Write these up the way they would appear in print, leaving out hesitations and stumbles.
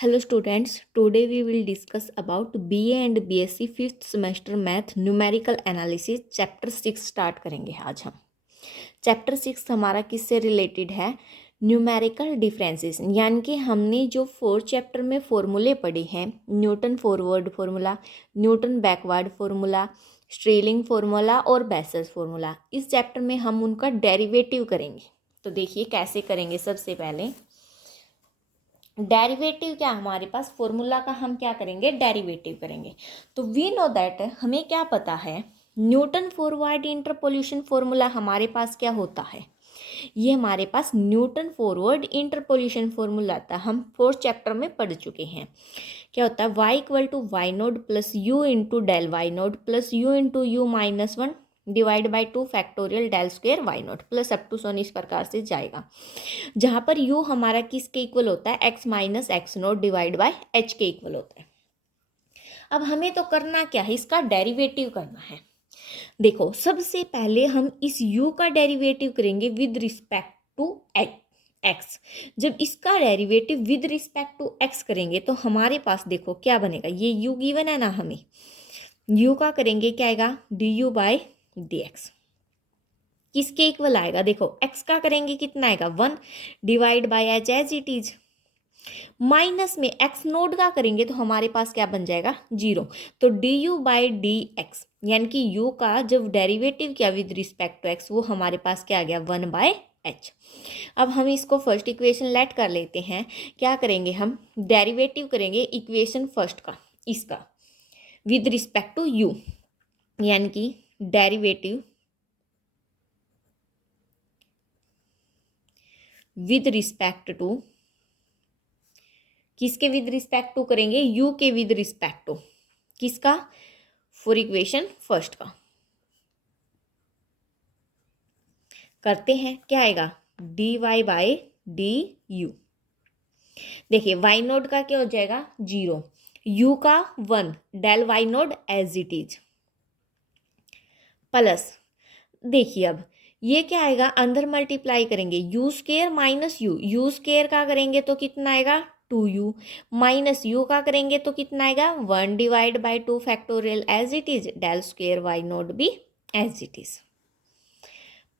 Hello students, today we will discuss about BA and BSc 5th semester math numerical analysis chapter 6 start करेंगे आज हम। Chapter 6 हमारा किससे related है? Numerical differences, यानी कि हमने जो 4 चैप्टर में फॉर्मूले पढ़े हैं, Newton forward formula, Newton backward formula, Sterling formula और बेसल्स फार्मूला, इस चैप्टर में हम उनका डेरिवेटिव करेंगे। तो देखिए कैसे करेंगे। सबसे पहले डेरिवेटिव क्या हमारे पास, फॉर्मूला का हम क्या करेंगे, डेरिवेटिव करेंगे। तो वी नो दैट, हमें क्या पता है, न्यूटन फॉरवर्ड इंटरपोल्यूशन फॉर्मूला हमारे पास क्या होता है, ये हमारे पास न्यूटन फॉरवर्ड इंटरपोल्यूशन फॉर्मूला था, हम 4th चैप्टर में पढ़ चुके हैं। क्या होता है, y equal to y naught plus u into del y naught plus u into u minus 1 divide by 2 factorial del square y naught plus up to so on, इस प्रकार से जाएगा, जहाँ पर u हमारा किसके इक्वल होता है, x minus x note divide by h के इक्वल होता है। अब हमें तो करना क्या है, इसका डेरिवेटिव करना है। देखो सबसे पहले हम इस u का डेरिवेटिव करेंगे विद रिस्पेक्ट टू x। जब इसका derivative with respect to x करेंगे तो हमारे पास देखो क्या बनेगा, ये u गिवन है ना, हमें u का करेंगे क्या आएगा, du बाय dx, किसके इक्वल आएगा, देखो x का करेंगे कितना आएगा 1 divide by h as it is, minus में x नोट का करेंगे तो हमारे पास क्या बन जाएगा 0। तो D u by d x, यानी कि u का जब डेरिवेटिव किया विद रिस्पेक्ट टू x, वो हमारे पास क्या आ गया 1 बाय एच। अब हम इसको फर्स्ट इक्वेशन लेट कर लेते हैं। क्या करेंगे, हम डेरिवेटिव करेंगे इक्वेशन फर्स्ट का, इसका विद रिस्पेक्ट टू u, यानी कि डेरिवेटिव विद रिस्पेक्ट टू, किसके विद रिस्पेक्ट टू करेंगे, u के विद रिस्पेक्ट टू, किसका, फॉर इक्वेशन फर्स्ट का करते हैं। क्या आएगा, dy बाई डी यू। देखिए y नोड का क्या हो जाएगा 0, u का 1 del y naught as it is, plus देखिए अब ये क्या आएगा, अंदर मल्टीप्लाई करेंगे u square minus u square का करेंगे तो कितना आएगा 2u, माइनस u का करेंगे तो कितना आएगा 1 divide by 2 factorial as it is del square y naught भी as it is,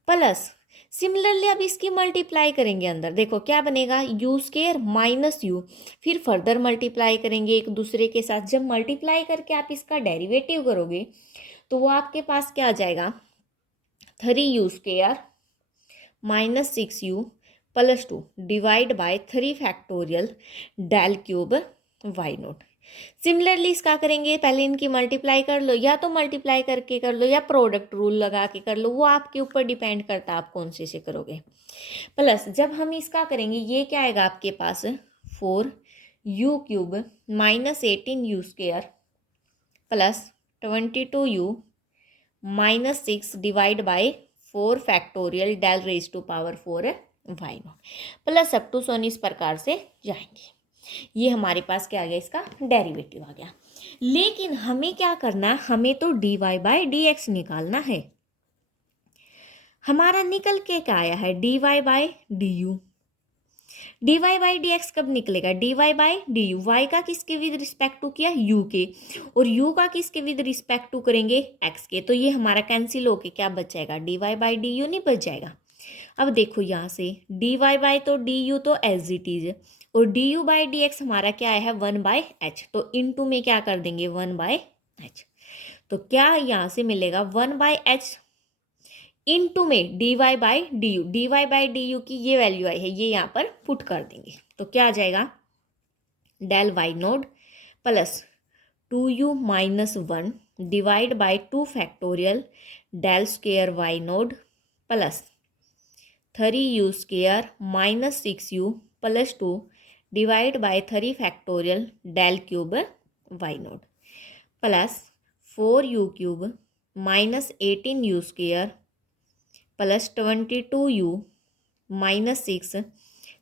plus similarly अब इसकी मल्टीप्लाई करेंगे अंदर, देखो क्या बनेगा यू स्केयर माइनस यू, फिर फर्दर मल्टीप्लाई करेंगे एक दूसरे के साथ। जब मल्टीप्लाई करके आप इसका डेरिवेटिव करोगे तो वो आपके पास क्या आ जाएगा 3u square minus 6u plus 2 divide by 3 factorial del cube y naught. Similarly इसका करेंगे, पहले इनकी मल्टीप्लाई कर लो, या तो मल्टीप्लाई करके कर लो या प्रोडक्ट रूल लगा के कर लो, वो आपके ऊपर डिपेंड करता है आप कौन से करोगे। प्लस जब हम इसका करेंगे ये क्या आएगा आपके पास 4u cube minus 18u square plus 22u minus 6 divide by 4 factorial del raise to power 4 y naught plus up to so on, इस प्रकार से जाएंगे। ये हमारे पास क्या आ गया, इसका डेरिवेटिव आ गया। लेकिन हमें क्या करना, हमें तो dy बाई डी एक्स निकालना है। हमारा निकल के क्या आया है dy by d u. dy by d x कब निकलेगा, dy by d u, y का किसके विद रिस्पेक्ट टू किया u के, और u का किसके विद रिस्पेक्ट टू करेंगे x के, तो ये हमारा कैंसिल होके क्या बच जाएगा dy बाई डी यू नहीं बच जाएगा। अब देखो यहाँ से dy बाई तो डी यू तो एज इट इज, और d u by d x हमारा क्या आया है 1 बाई एच, तो इनटू में क्या कर देंगे 1 बाई एच, तो क्या यहाँ से मिलेगा 1 बाई एच इनटू में d y by d u की ये वैल्यू आई है, ये यहाँ पर पुट कर देंगे, तो क्या आ जाएगा del y naught plus 2u minus 1 divide by 2 factorial del square y naught plus 3u square minus 6u plus 2 divide by 3 factorial del cube y naught plus 4u cube minus 18u square plus 22u minus 6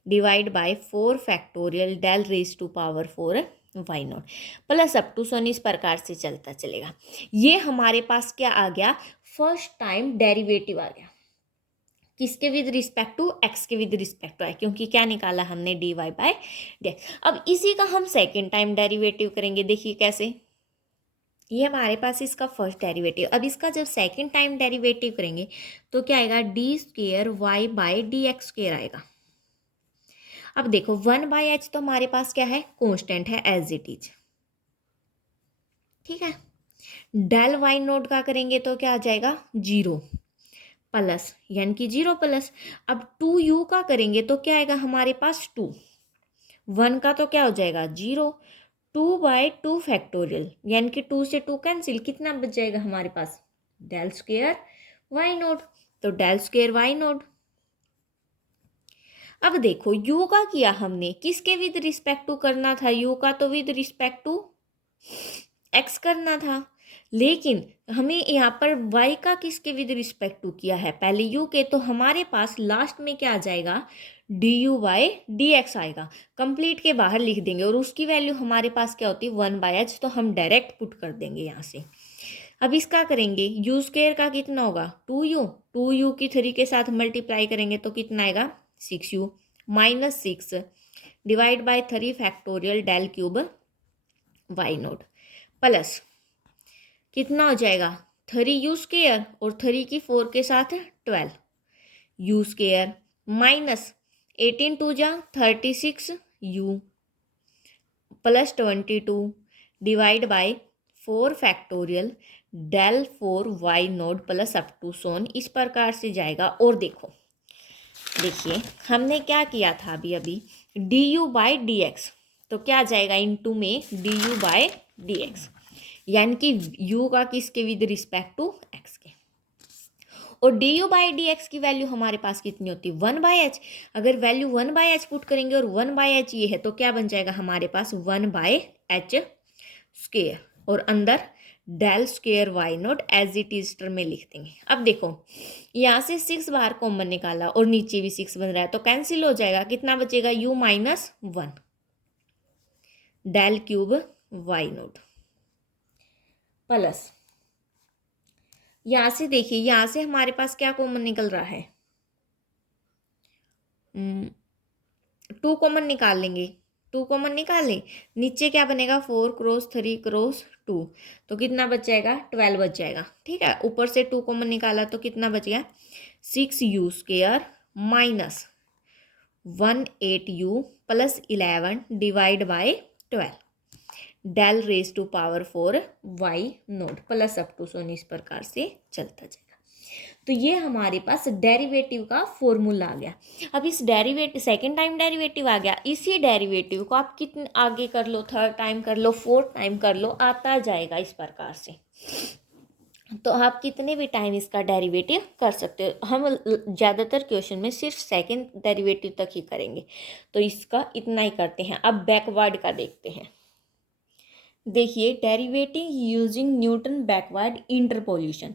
divide by 4 factorial del raise to power 4 y naught plus up to so on, इस प्रकार से चलता चलेगा। ये हमारे पास क्या आ गया, first time derivative आ गया। किसके विद रिस्पेक्ट टू, एक्स के विद रिस्पेक्ट टू है, क्योंकि क्या निकाला हमने dy बाय dx। अब इसी का हम सेकेंड टाइम डेरिवेटिव करेंगे। देखिए कैसे, ये हमारे पास इसका फर्स्ट डेरिवेटिव, अब इसका जब सेकेंड टाइम डेरिवेटिव करेंगे तो क्या आएगा, d square y by d x square आएगा। अब देखो 1/h तो हमारे पास क्या है, कांस्टेंट है एज इट इज, ठीक है। डेल वाई नोट का करेंगे तो क्या आ जाएगा, 0 प्लस, यानी कि 0 प्लस। अब 2u का करेंगे तो क्या आएगा हमारे पास 2, 1 का तो क्या हो जाएगा 0, 2/2 फैक्टोरियल, यानी कि 2 से 2 कैंसिल, कितना बच जाएगा हमारे पास, डेल स्क्वेयर वाई नोट, तो डेल स्क्वेयर वाई नोट। अब देखो u का किया हमने, किसके विद रिस्पेक्ट टू करना था, u का तो विद रिस्पेक्ट टू x करना था, लेकिन हमें यहाँ पर y का किसके विद रिस्पेक्ट टू किया है, पहले u के, तो हमारे पास लास्ट में क्या आ जाएगा, du बाय dx आएगा। कंप्लीट के बाहर लिख देंगे और उसकी वैल्यू हमारे पास क्या होती है 1/h, तो हम डायरेक्ट पुट कर देंगे यहाँ से। अब इसका करेंगे, यू स्क्वेयर का कितना होगा 2u, 2u की 3 के साथ मल्टीप्लाई करेंगे तो कितना आएगा 6u minus 6 divide by 3 factorial del cube y naught plus कितना हो जाएगा 3u स्क्वेयर और 3 की 4 के साथ 12 u स्क्वेयर माइनस 18 2 जा 36u plus 22 divide by 4 factorial del 4 y naught plus up to so on, इस प्रकार से जाएगा। और देखो देखिए हमने क्या किया था अभी D u by d x, तो क्या जाएगा इनटू में D u by d x, यानी कि u का किसके विद रिस्पेक्ट टू x के, और d u by d x की वैल्यू हमारे पास कितनी होती है 1/h। अगर वैल्यू 1/h पुट करेंगे और 1/h ये है तो क्या बन जाएगा हमारे पास 1/h स्क्वेयर, और अंदर del square y naught as it is term में लिख देंगे। अब देखो यहाँ से 6 बाहर कॉमन निकाला और नीचे भी 6 बन रहा है तो कैंसिल हो जाएगा, कितना बचेगा u minus 1 del cube y naught plus, यहाँ से देखिए यहाँ से हमारे पास क्या कॉमन निकल रहा है, 2 कॉमन निकाल लेंगे, 2 कॉमन निकाल लें, नीचे क्या बनेगा 4 क्रॉस 3 क्रॉस 2, तो कितना बच जाएगा 12 बच जाएगा, ठीक है। ऊपर से 2 कॉमन निकाला तो कितना बच गया 6u square minus 18u plus 11 divide by 12 del raise to power 4 y naught plus up to so on, इस प्रकार से चलता जाएगा। तो ये हमारे पास डेरिवेटिव का फॉर्मूला आ गया। अब इस डेरिवेटिव सेकेंड टाइम डेरिवेटिव आ गया, इसी डेरिवेटिव को आप कितने आगे कर लो, थर्ड टाइम कर लो, फोर्थ टाइम कर लो, आता जाएगा इस प्रकार से। तो आप कितने भी टाइम इसका डेरिवेटिव कर सकते हो। हम ज़्यादातर क्वेश्चन में सिर्फ सेकेंड डेरिवेटिव तक ही करेंगे, तो इसका इतना ही करते हैं। अब बैकवर्ड का देखते हैं। देखिए डेरिवेटिव यूजिंग न्यूटन बैकवर्ड इंटरपोल्यूशन,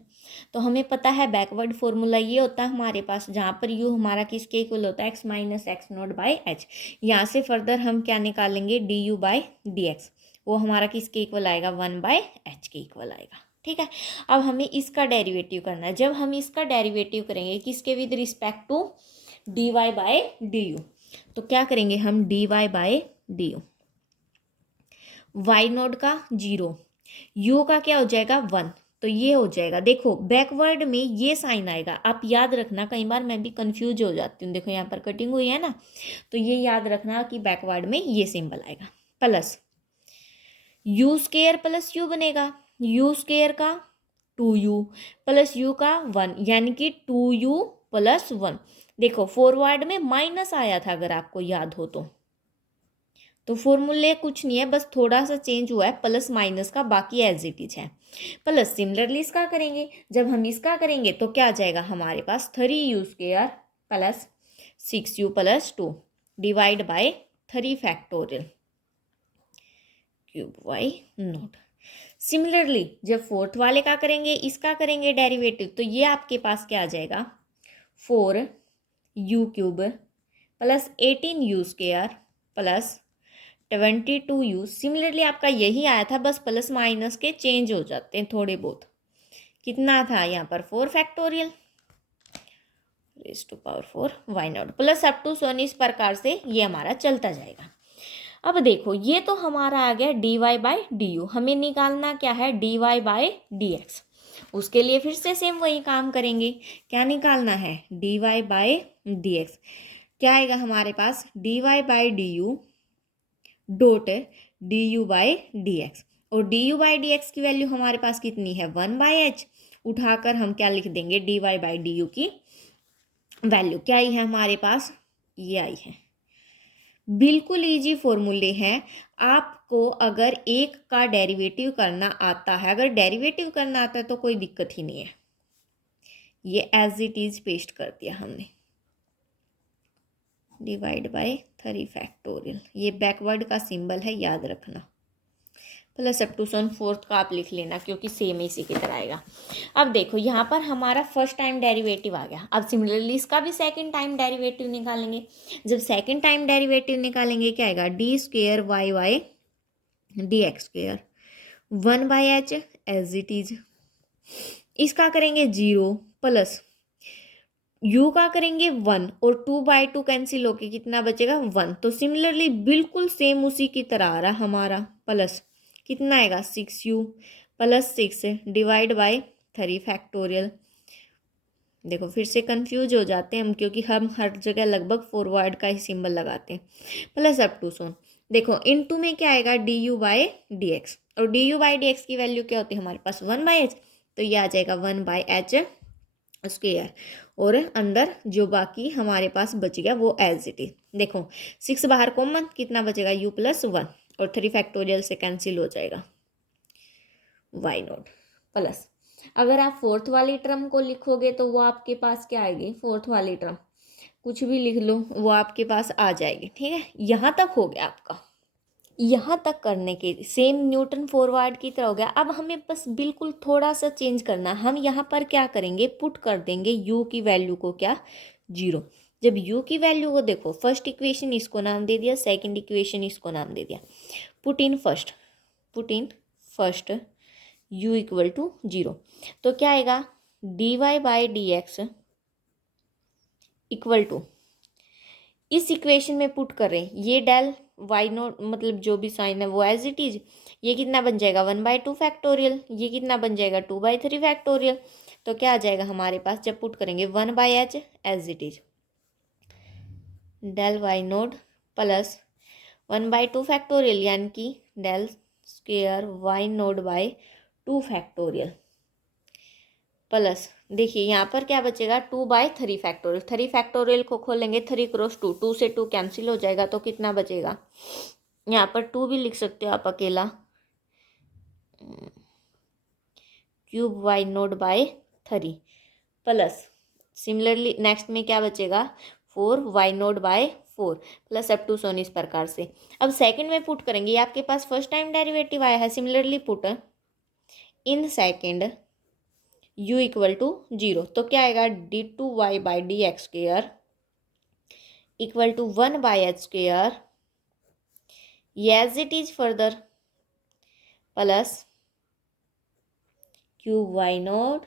तो हमें पता है बैकवर्ड फॉर्मूला ये होता है हमारे पास, जहाँ पर u हमारा किसके इक्वल होता है x minus x note by H. यहाँ से फर्दर हम क्या निकालेंगे D u by d x, वो हमारा किसके इक्वल आएगा 1/h के इक्वल आएगा, ठीक है। अब हमें इसका डेरिवेटिव करना है। जब हम इसका डेरिवेटिव करेंगे किसके with respect to d y by d u, तो क्या करेंगे हम d y by d u, y naught का 0, u का क्या हो जाएगा 1, तो ये हो जाएगा। देखो बैकवर्ड में ये साइन आएगा, आप याद रखना, कई बार मैं भी कंफ्यूज हो जाती हूँ। देखो यहाँ पर कटिंग हुई है ना, तो ये याद रखना कि बैकवर्ड में ये सिंबल आएगा, plus u square plus u बनेगा, u स्क्वेयर का 2u प्लस u का 1, यानी कि 2u प्लस 1। देखो फॉरवर्ड में माइनस आया था अगर आपको याद हो तो फॉर्मूले कुछ नहीं है, बस थोड़ा सा चेंज हुआ है प्लस माइनस का, बाकी एज इट इज है। प्लस सिमिलरली इसका करेंगे, जब हम इसका करेंगे तो क्या आ जाएगा हमारे पास 3u square plus 6u plus 2 divide by 3 factorial cube y naught. Similarly जब फोर्थ वाले का करेंगे, इसका करेंगे डेरिवेटिव, तो ये आपके पास क्या आ जाएगा 4u cube plus 18u square plus 22u। Similarly आपका यही आया था, बस प्लस माइनस के चेंज हो जाते हैं थोड़े बहुत। कितना था यहाँ पर 4 factorial, raise to power 4 y naught plus up to so on, इस प्रकार से ये हमारा चलता जाएगा। अब देखो ये तो हमारा आ गया d y by d u, हमें निकालना क्या है d y by d x. उसके लिए फिर से सेम वही काम करेंगे, क्या निकालना है d y by d x. क्या आएगा हमारे पास d y by d u dot d u by d x, और d u by d x की वैल्यू हमारे पास कितनी है 1/h, उठाकर हम क्या लिख देंगे d y by d u की वैल्यू क्या आई है हमारे पास, ये आई है। बिल्कुल इजी फॉर्मूले हैं। आपको अगर एक का डेरिवेटिव करना आता है, अगर डेरिवेटिव करना आता है तो कोई दिक्कत ही नहीं है। ये एज इट इज पेस्ट कर दिया हमने, डिवाइड बाय 3 फैक्टोरियल, ये बैकवर्ड का सिंबल है याद रखना, प्लस अप टू सोन फोर्थ का आप लिख लेना क्योंकि सेम इसी की तरह आएगा। अब देखो यहाँ पर हमारा फर्स्ट टाइम डेरिवेटिव आ गया, अब सिमिलरली इसका भी सेकंड टाइम डेरिवेटिव निकालेंगे। जब सेकंड टाइम डेरिवेटिव निकालेंगे क्या आएगा d square y y d x square 1/h as it is, इसका करेंगे 0 प्लस u का करेंगे 1 और 2/2 कैंसिल होके कितना बचेगा 1। तो सिमिलरली बिल्कुल सेम उसी की तरह आ रहा हमारा, प्लस कितना आएगा 6u plus 6 divide by 3 factorial. देखो फिर से कंफ्यूज हो जाते हैं हम क्योंकि हम हर जगह लगभग फॉरवर्ड का ही सिंबल लगाते हैं, प्लस अप टू सोन। देखो इनटू में क्या आएगा d u by d x, और d u by d x की वैल्यू क्या होती है हमारे पास 1/h, तो ये आ जाएगा 1/h स्क्वायर, और अंदर जो बाकी हमारे पास बच गया वो एज इट इज। देखो 6 बाहर कॉमन, कितना बचेगा u प्लस 1 और 3 फैक्टोरियल से कैंसिल हो जाएगा वाई नॉट प्लस। अगर आप फोर्थ वाली टर्म को लिखोगे तो वो आपके पास क्या आएगी, फोर्थ वाली टर्म कुछ भी लिख लो वो आपके पास आ जाएगी। ठीक है, यहाँ तक हो गया आपका, यहाँ तक करने के सेम न्यूटन फॉरवर्ड की तरह हो गया। अब हमें बस बिल्कुल थोड़ा सा चेंज करना, हम यहाँ पर क्या करेंगे पुट कर देंगे u की वैल्यू को क्या 0। जब u की वैल्यू को देखो, फर्स्ट इक्वेशन इसको नाम दे दिया, सेकंड इक्वेशन इसको नाम दे दिया, put in first u equal to 0, तो क्या आएगा d y by d x equal to, इस इक्वेशन में पुट कर रहे हैं ये डेल वाई नॉट मतलब जो भी साइन है वो एज इट इज, ये कितना बन जाएगा 1/2 फैक्टोरियल, ये कितना बन जाएगा 2/3 फैक्टोरियल। तो क्या आ जाएगा हमारे पास जब पुट करेंगे 1/h as it is del y naught plus 1/2 factorial यानी कि del square y naught by 2 factorial plus, देखिए यहाँ पर क्या बचेगा 2/3 फैक्टोरियल, 3 फैक्टोरियल को खोलेंगे 3 क्रॉस 2, 2 से 2 कैंसिल हो जाएगा, तो कितना बचेगा, यहाँ पर 2 भी लिख सकते हो आप अकेला, cube y naught by 3 plus similarly next में क्या बचेगा 4 y naught by 4 plus up to so on, इस प्रकार से। अब सेकंड में पुट करेंगे, ये आपके पास फर्स्ट टाइम डेरिवेटिव आया है, similarly put in second u equal to 0, तो क्या आएगा d2y by d x square equal to 1/h square, ये as it is further plus cube y naught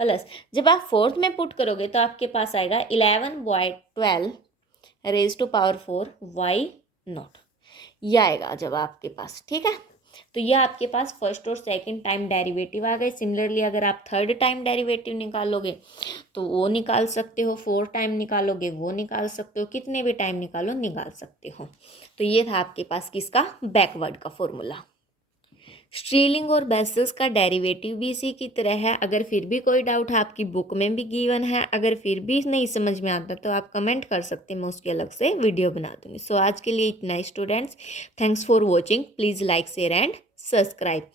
plus, जब आप फोर्थ में पुट करोगे तो आपके पास आएगा 11/12 raise to power 4 y naught, यह आएगा जब आपके पास। ठीक है, तो ये आपके पास फर्स्ट और सेकंड टाइम डेरिवेटिव आ गए। सिमिलरली अगर आप थर्ड टाइम डेरिवेटिव निकालोगे तो वो निकाल सकते हो, फोर्थ टाइम निकालोगे वो निकाल सकते हो, कितने भी टाइम निकालो निकाल सकते हो। तो ये था आपके पास किसका बैकवर्ड का फॉर्मूला। स्ट्रीलिंग और बेसल्स का डेरिवेटिव भी इसी की तरह है। अगर फिर भी कोई डाउट है, आपकी बुक में भी गिवन है, अगर फिर भी नहीं समझ में आता तो आप कमेंट कर सकते हैं, मैं उसकी अलग से वीडियो बना दूंगी। सो आज के लिए इतना ही students, thanks for watching, please like share and subscribe.